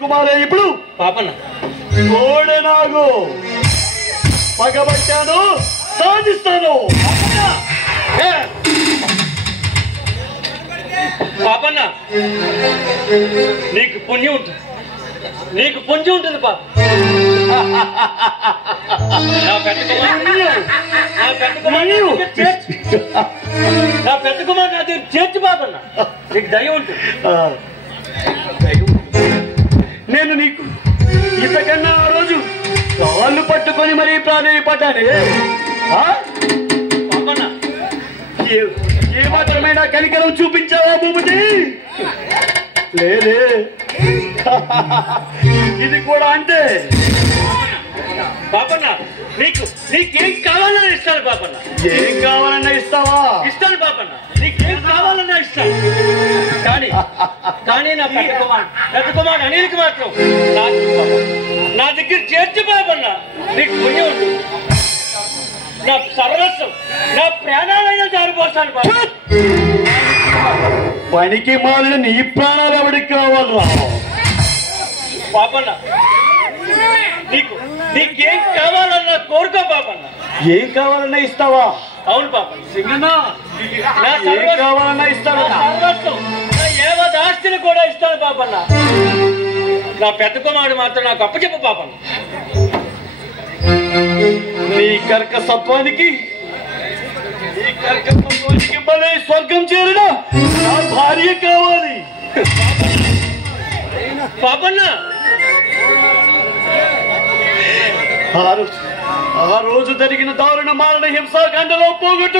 కుమారే ఇప్పుడు పాపన్న ఓడెనాగు పగబట్టాను సాధిస్తాను. పాపన్న నీకు పుణ్యం ఉంటుంది, నీకు పుణ్యం ఉంటుంది పాప. నా పెద్ద కుమార్ నా దగ్గర చేర్చి పాపన్న, నీకు దయ ఉంటుంది. నేను నీకు ఇంతకన్నా ఆ రోజు కాళ్ళు పట్టుకొని మరీ ప్రాధాన్యపడ్డానే. పాపన్న ఏ మాత్రమైనా కనికరం చూపించావా భూపతి? లేదే. ఇది కూడా అంతే. పాపన్న నీకేం కావాలన్నా ఇస్తాను పాపన్న. ఏం కావాలన్నా ఇస్తావా? ఇస్తాను పాపన్న, నీకేం కావాలన్నా ఇస్తాను. కానీ నా పెద్ద కుమార్ అనిల్కి మాత్రం నా దగ్గర చేర్చి పాపన్న, నీకు పుణ్యం ఉంటుంది. నా సర్వస్వం, నా ప్రాణాలైనా జారిపోస్తాను పాప. పనికి మాలిన నీ ప్రాణాలు ఎవడికి కావాలరా? పాపన్న నీకేం కావాలన్నా కోరుకో పాపన్న. ఏం కావాలన్నా ఇస్తావా? అవును పాపన్న. సింగన్నా నా ఏం కావాలన్నా ఇస్తాను. సర్వస్వం, నా ఏవదాస్తిని కూడా ఇస్తాను పాపన్న. నా పెద్ద కుమారుడు మాత్రం నాకు అప్పచెప్పు పాపన్న. నీ కర్కసత్వానికి భలే స్వర్గం చేరిన నా భార్య కావాలి పాపన్న. ఆ రోజు జరిగిన దారుణ మారణ హింసాకాండలో పోగొట్టు